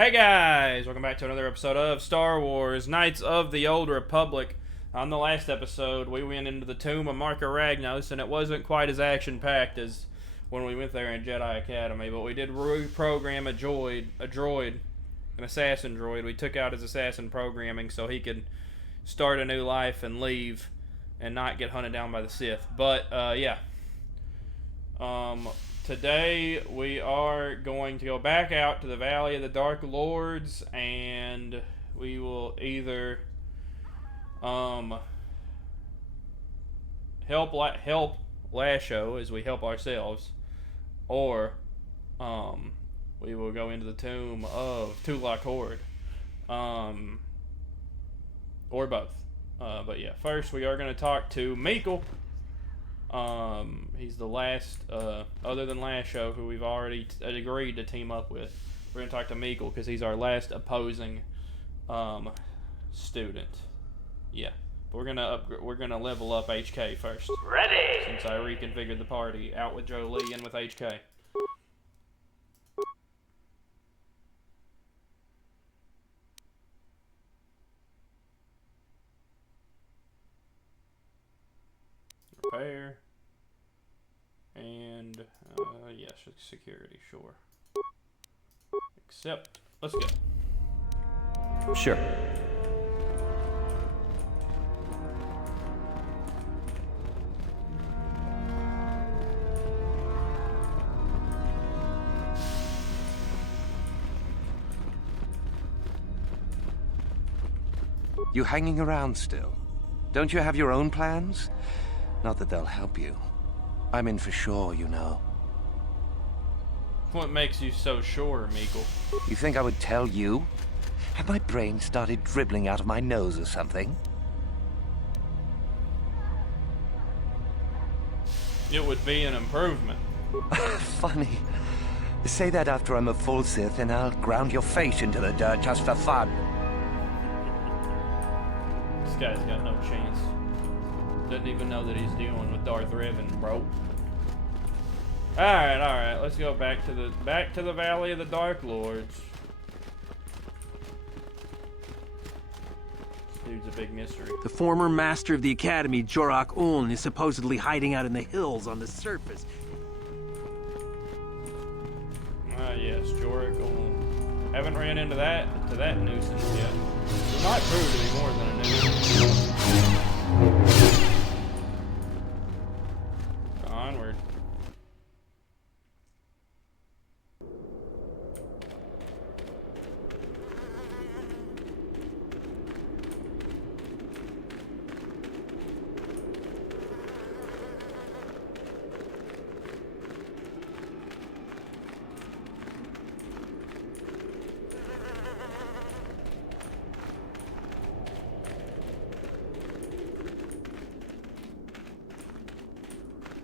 Hey guys, welcome back to another episode of Star Wars Knights of the Old Republic. On the last episode, we went into the tomb of Marco Ragnos, and it wasn't quite as action-packed as when we went there in Jedi Academy, but we did reprogram a droid, an assassin droid. We took out his assassin programming so he could start a new life and leave and not get hunted down by the Sith. But, today we are going to go back out to the Valley of the Dark Lords, and we will either help Lashowe as we help ourselves, or we will go into the tomb of Tulak Hord, or both. But yeah, first we are going to talk to Mekel. He's the last, other than Lashowe, who we've already agreed to team up with. We're gonna talk to Mekel because he's our last opposing, student. Yeah, but we're gonna level up HK first. Ready. Since I reconfigured the party, out with Jolie and with HK. Repair. And, yes, security, sure. Accept. Let's go. Sure. You hanging around still? Don't you have your own plans? Not that they'll help you. I'm in for sure, you know. What makes you so sure, Mekel? You think I would tell you? Have my brain started dribbling out of my nose or something? It would be an improvement. Funny. Say that after I'm a full Sith and I'll ground your face into the dirt just for fun. This guy's got no chance. Doesn't even know that he's dealing with Darth Revan, bro. Alright, let's go back to the Valley of the Dark Lords. This dude's a big mystery. The former master of the Academy, Jorak Uln, is supposedly hiding out in the hills on the surface. Ah, yes, Jorak Uln. Haven't ran into that nuisance yet. It might prove to be more than a nuisance. Onward.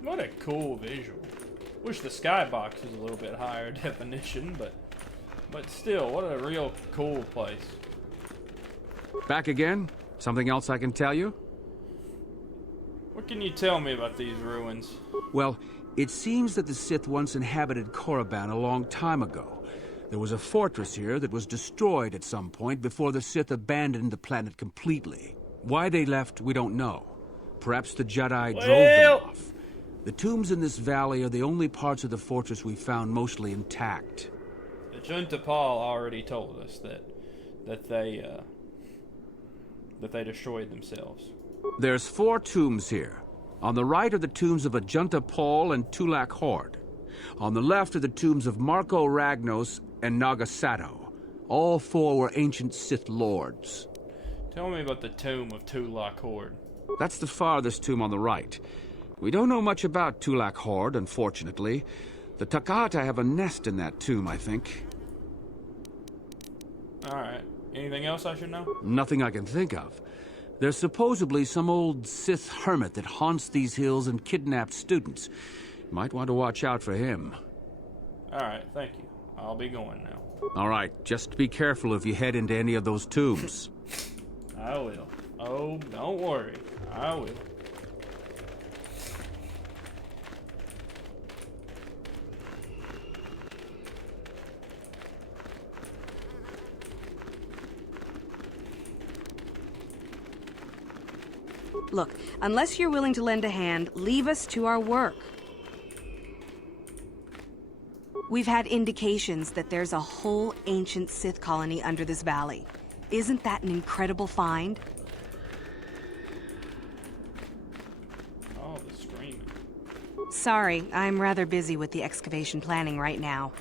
What a cool visual. Wish the skybox was a little bit higher definition, but still, what a real cool place. Back again? Something else I can tell you? What can you tell me about these ruins? Well, it seems that the Sith once inhabited Korriban a long time ago. There was a fortress here that was destroyed at some point before the Sith abandoned the planet completely. Why they left, we don't know. Perhaps the Jedi drove them off. The tombs in this valley are the only parts of the fortress we found mostly intact. The Junta Paul already told us that they destroyed themselves. There's 4 tombs here. On the right are the tombs of Ajunta Paul and Tulak Hord. On the left are the tombs of Marco Ragnos and Nagasato. All 4 were ancient Sith lords. Tell me about the tomb of Tulak Hord. That's the farthest tomb on the right. We don't know much about Tulak Hord, unfortunately. The Takata have a nest in that tomb, I think. Alright. Anything else I should know? Nothing I can think of. There's supposedly some old Sith hermit that haunts these hills and kidnaps students. Might want to watch out for him. Alright, thank you. I'll be going now. All right, just be careful if you head into any of those tombs. I will. Oh, don't worry. I will. Look, unless you're willing to lend a hand, leave us to our work. We've had indications that there's a whole ancient Sith colony under this valley. Isn't that an incredible find? Oh, the screaming. Sorry, I'm rather busy with the excavation planning right now.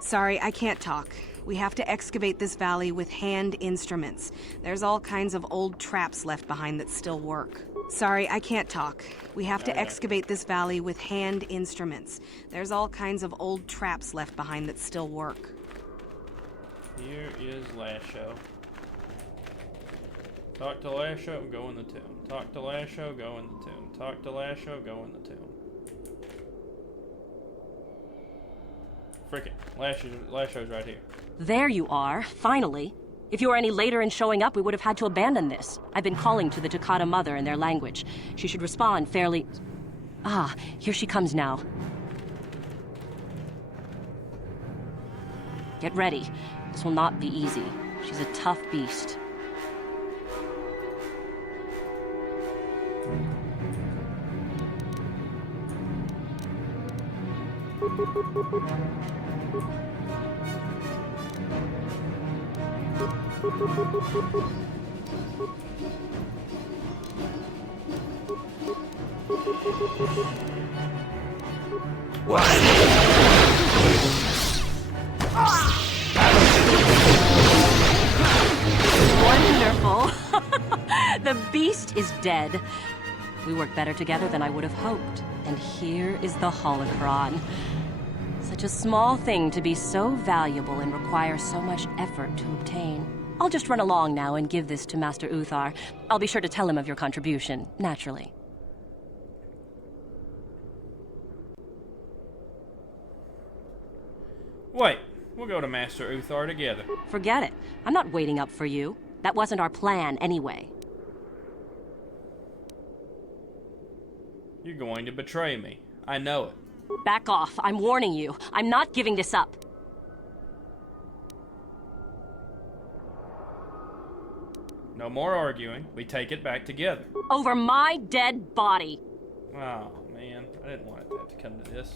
Sorry, I can't talk. We have to excavate this valley with hand instruments. There's all kinds of old traps left behind that still work. Sorry, I can't talk. We have to excavate this valley with hand instruments. There's all kinds of old traps left behind that still work. Here is Lashowe. Talk to Lashowe, go in the tomb. Talk to Lashowe, go in the tomb. Talk to Lashowe, go in the tomb. Frick it. Lashowe's right here. There you are, finally. If you were any later in showing up, we would have had to abandon this. I've been calling to the Takata mother in their language. She should respond fairly... Ah, here she comes now. Get ready. This will not be easy. She's a tough beast. Wonderful. The beast is dead. We work better together than I would have hoped. And here is the Holocron. Such a small thing to be so valuable and require so much effort to obtain. I'll just run along now and give this to Master Uthar. I'll be sure to tell him of your contribution, naturally. Wait, we'll go to Master Uthar together. Forget it. I'm not waiting up for you. That wasn't our plan, anyway. You're going to betray me. I know it. Back off. I'm warning you. I'm not giving this up. No more arguing. We take it back together. Over my dead body. Oh, man. I didn't want it to have to come to this.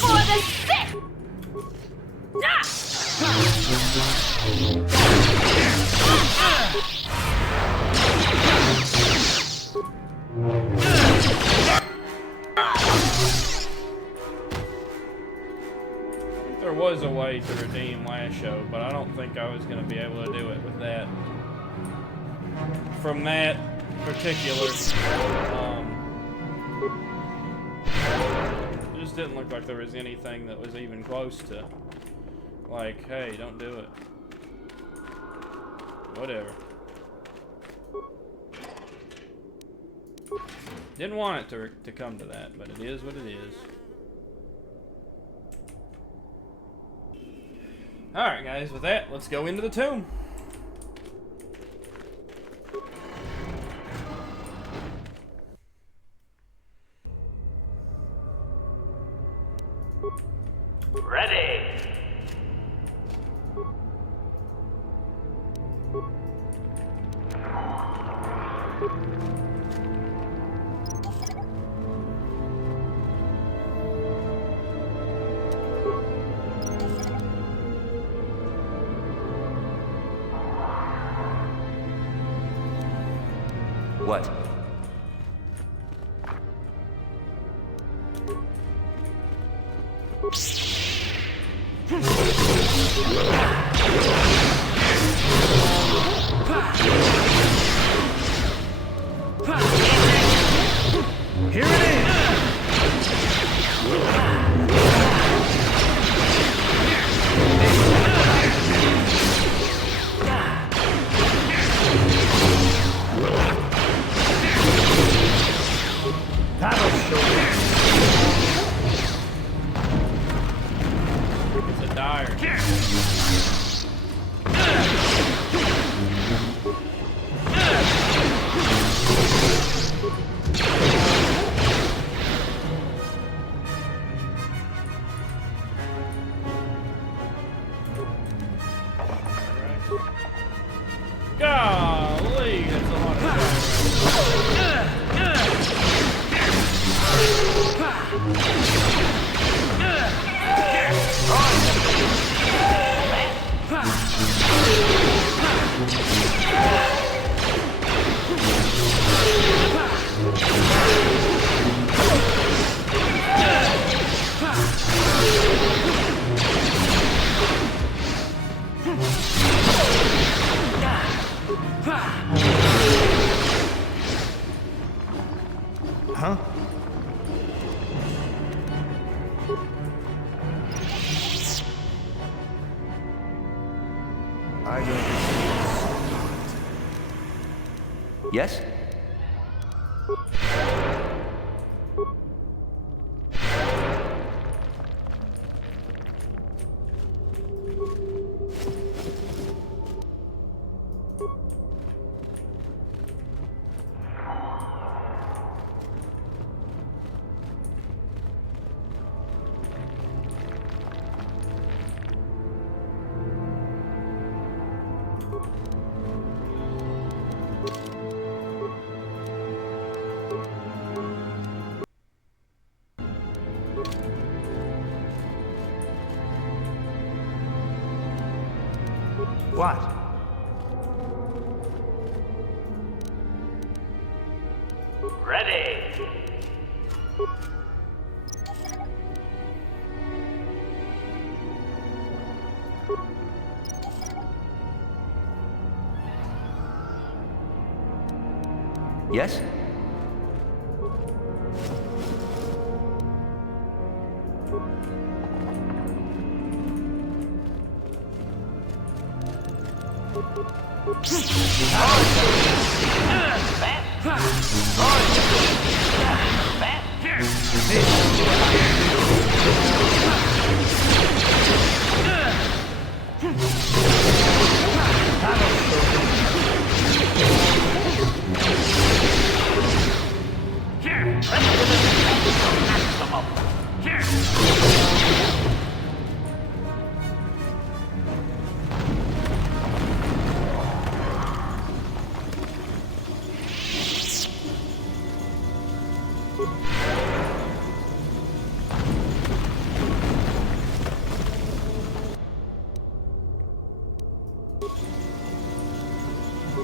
For the Sith! There was a way to redeem Lashowe, but I don't think I was going to be able to do it with that. From that particular, it just didn't look like there was anything that was even close to, like, hey, don't do it. Whatever. Didn't want it to come to that, but it is what it is. Alright guys, with that, let's go into the tomb. Ready! What? Here it is! It's a dire. Golly, that's a lot of Huh? I don't... Yes? What? Ready. Yes?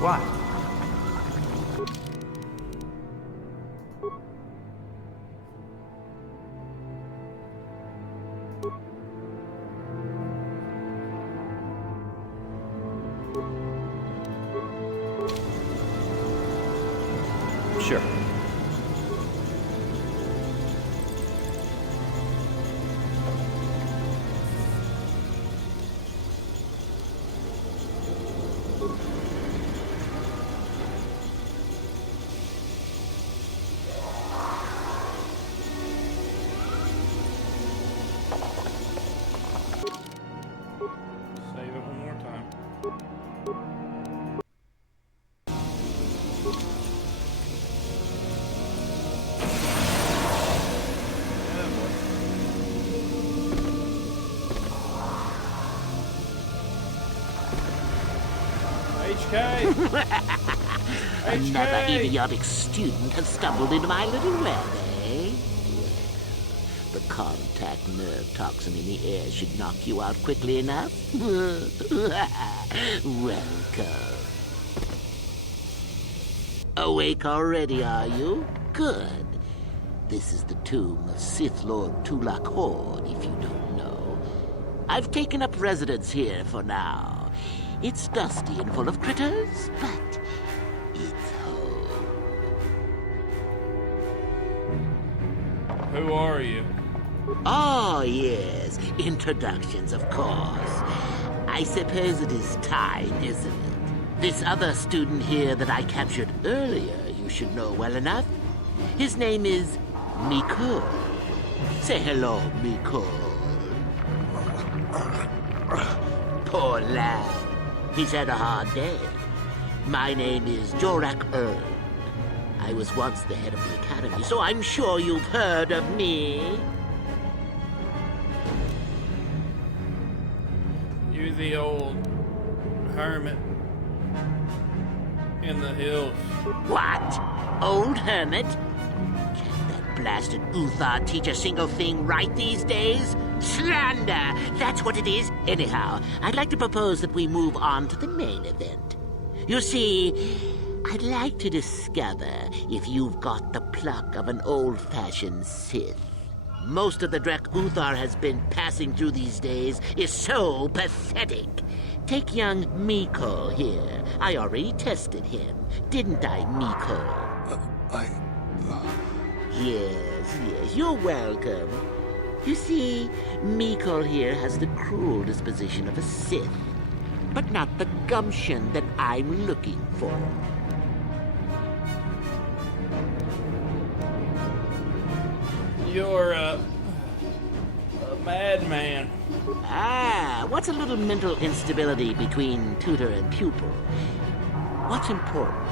What? Sure. Save it one more time. HK! Another HK! idiotic student has stumbled into my little web, eh? The contact nerve toxin in the air should knock you out quickly enough. Welcome. Awake already, are you? Good. This is the tomb of Sith Lord Tulak Hord, if you don't know. I've taken up residence here for now. It's dusty and full of critters, but it's home. Who are you? Oh, yes. Introductions, of course. I suppose it is time, isn't it? This other student here that I captured earlier, you should know well enough. His name is Mekel. Say hello, Mekel. Poor lad. He's had a hard day. My name is Jorak Uln. I was once the head of the academy, so I'm sure you've heard of me. You the old Hermit. In the hills. What? Old Hermit? Can't that blasted Uthar teach a single thing right these days? Slander! That's what it is. Anyhow, I'd like to propose that we move on to the main event. You see, I'd like to discover if you've got the pluck of an old-fashioned Sith. Most of the Drek Uthar has been passing through these days is so pathetic. Take young Mekel here. I already tested him. Didn't I, Mekel? Yes, you're welcome. You see, Mekel here has the cruel disposition of a Sith, but not the gumption that I'm looking for. You're a madman. Ah, what's a little mental instability between tutor and pupil? What's important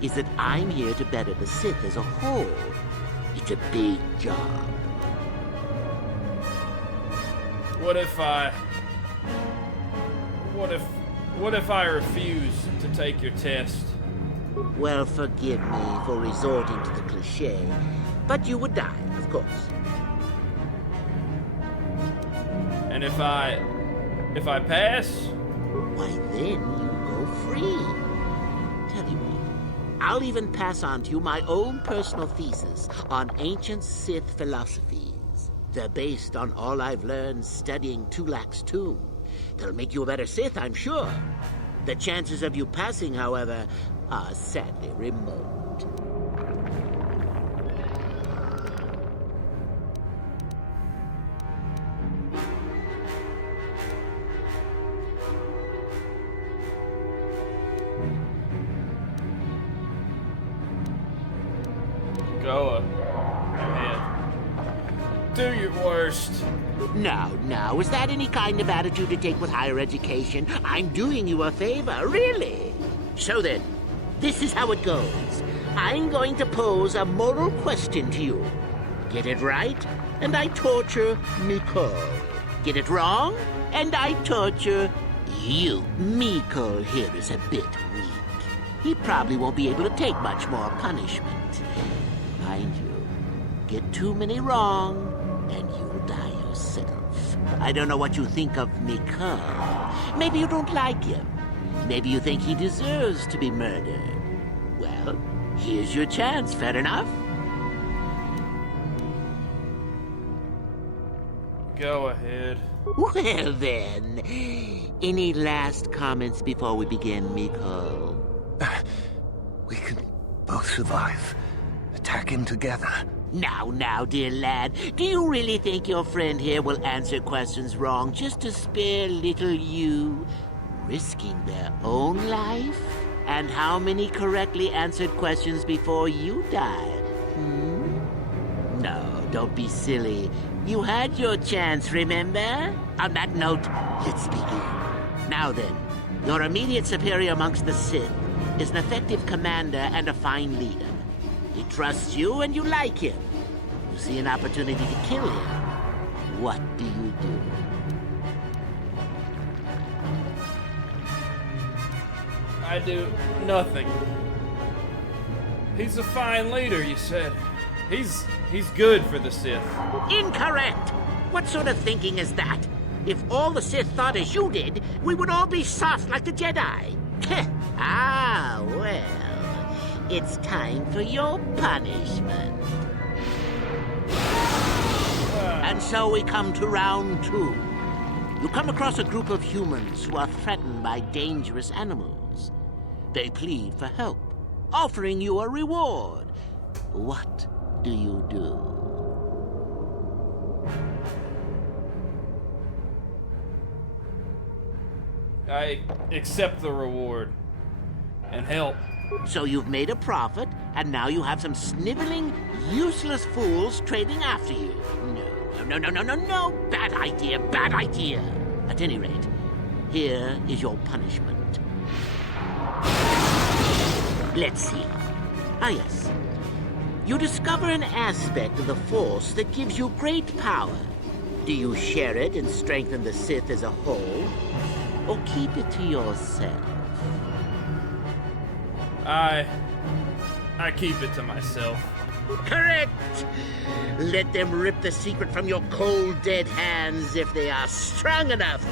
is that I'm here to better the Sith as a whole. It's a big job. What if I refuse to take your test? Well, forgive me for resorting to the cliché, but you would die, of course. And if I pass? Why, then you go free. Tell you what, I'll even pass on to you my own personal thesis on ancient Sith philosophies. They're based on all I've learned studying Tulak's tomb. They'll make you a better Sith, I'm sure. The chances of you passing, however, are sadly remote. Go ahead. Do your worst. Now, is that any kind of attitude to take with higher education? I'm doing you a favor, really. So then, this is how it goes. I'm going to pose a moral question to you. Get it right, and I torture Mekel. Get it wrong, and I torture you. Mekel here is a bit weak. He probably won't be able to take much more punishment. Mind you, get too many wrong, and you'll die yourself. I don't know what you think of Mekel. Maybe you don't like him. Maybe you think he deserves to be murdered. Well, here's your chance, fair enough? Go ahead. Well then, any last comments before we begin, Mekel? We can both survive. Attacking together. Now, dear lad, do you really think your friend here will answer questions wrong just to spare little you, risking their own life? And how many correctly answered questions before you die? No, don't be silly. You had your chance, remember? On that note, let's begin. Now then, your immediate superior amongst the Sith is an effective commander and a fine leader. He trusts you and you like him. You see an opportunity to kill him. What do you do? I do nothing. He's a fine leader, you said. He's good for the Sith. Incorrect! What sort of thinking is that? If all the Sith thought as you did, we would all be soft like the Jedi. Well, it's time for your punishment. And so we come to round 2. You come across a group of humans who are threatened by dangerous animals. They plead for help, offering you a reward. What do you do? I accept the reward and help. So you've made a profit, and now you have some sniveling, useless fools trading after you. No. Bad idea. At any rate, here is your punishment. Let's see. Ah, yes. You discover an aspect of the Force that gives you great power. Do you share it and strengthen the Sith as a whole? or keep it to yourself? I keep it to myself. Correct! Let them rip the secret from your cold, dead hands if they are strong enough.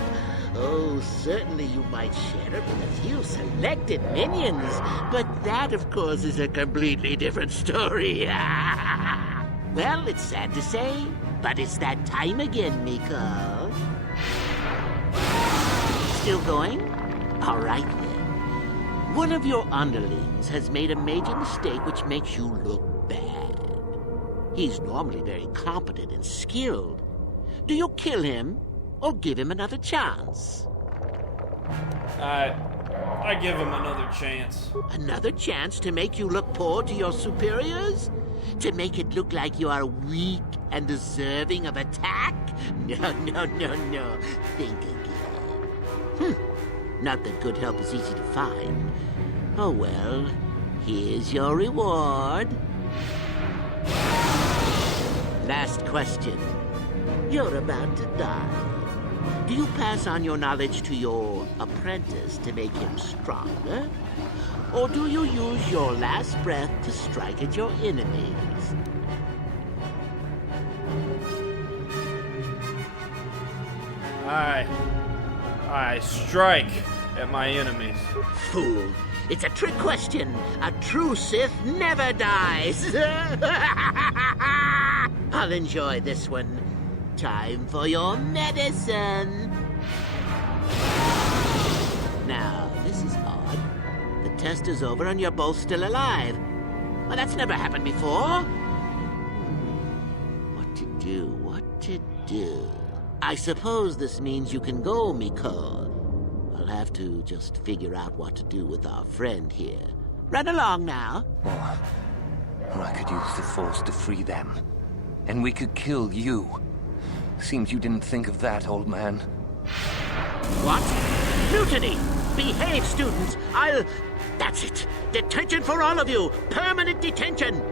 Oh, certainly you might share it with a few selected minions, but that, of course, is a completely different story. Well, it's sad to say, but it's that time again, Mekel. Still going? All right, then. One of your underlings has made a major mistake which makes you look bad. He's normally very competent and skilled. Do you kill him or give him another chance? I give him another chance. Another chance to make you look poor to your superiors? To make it look like you are weak and deserving of attack? No. Think again. Not that good help is easy to find. Oh well, here's your reward. Last question. You're about to die. Do you pass on your knowledge to your apprentice to make him stronger? Or do you use your last breath to strike at your enemies? I strike at my enemies. Fool. It's a trick question. A true Sith never dies. I'll enjoy this one. Time for your medicine. Now, this is odd. The test is over and you're both still alive. Well, that's never happened before. What to do? I suppose this means you can go, Mekel. I'll have to just figure out what to do with our friend here. Run along now. Or I could use the Force to free them. And we could kill you. Seems you didn't think of that, old man. What? Mutiny! Behave, students! That's it! Detention for all of you! Permanent detention!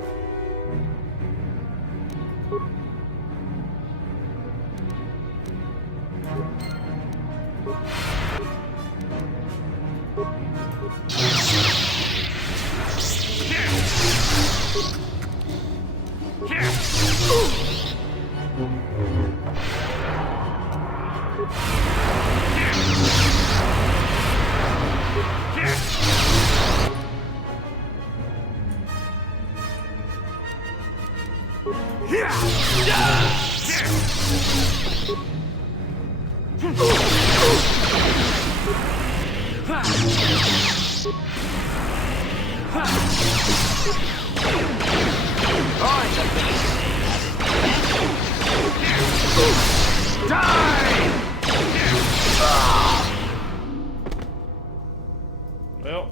Well,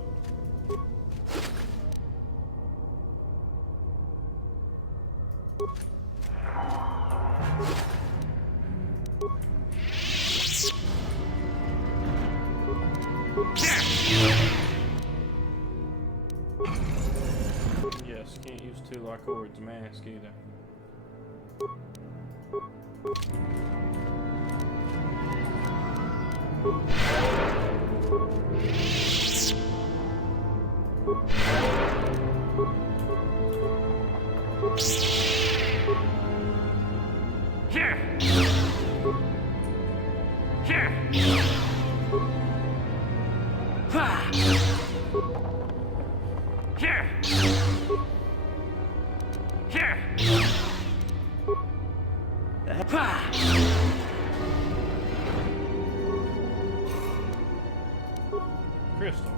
yes, can't use Tulak Hord's mask either. Crystal.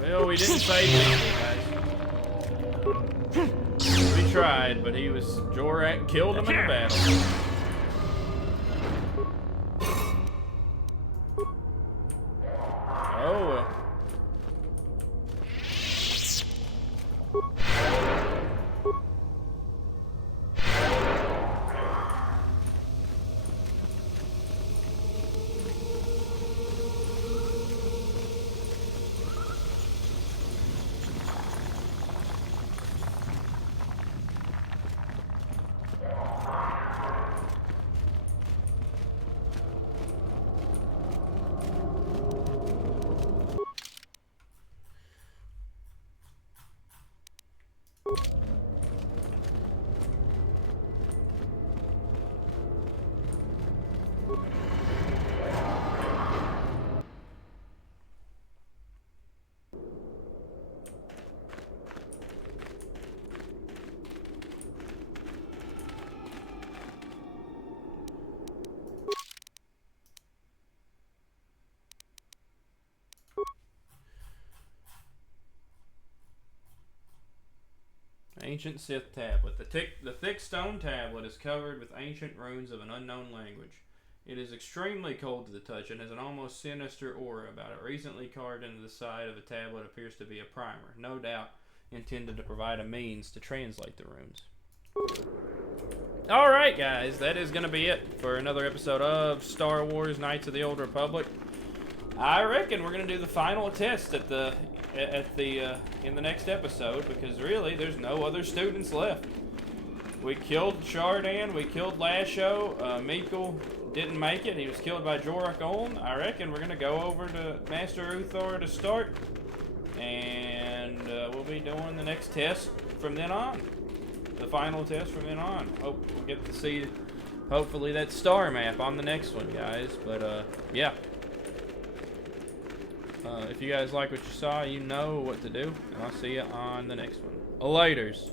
Well, we didn't save him, guys. We tried, but he was... Jorak killed him in the battle. Ancient Sith tablet. The thick stone tablet is covered with ancient runes of an unknown language. It is extremely cold to the touch and has an almost sinister aura about it. Recently carved into the side of the tablet appears to be a primer, no doubt intended to provide a means to translate the runes. Alright guys, that is going to be it for another episode of Star Wars Knights of the Old Republic. I reckon we're going to do the final test in the next episode, because really there's no other students left. We killed Shardan, we killed Lashowe, Mekel didn't make it, he was killed by Jorak Uln. I reckon we're going to go over to Master Uthor to start, and we'll be doing the next test from then on. The final test from then on. Hope we'll get to see, hopefully, that star map on the next one, guys. But, yeah. If you guys like what you saw, you know what to do. And I'll see you on the next one. Laters.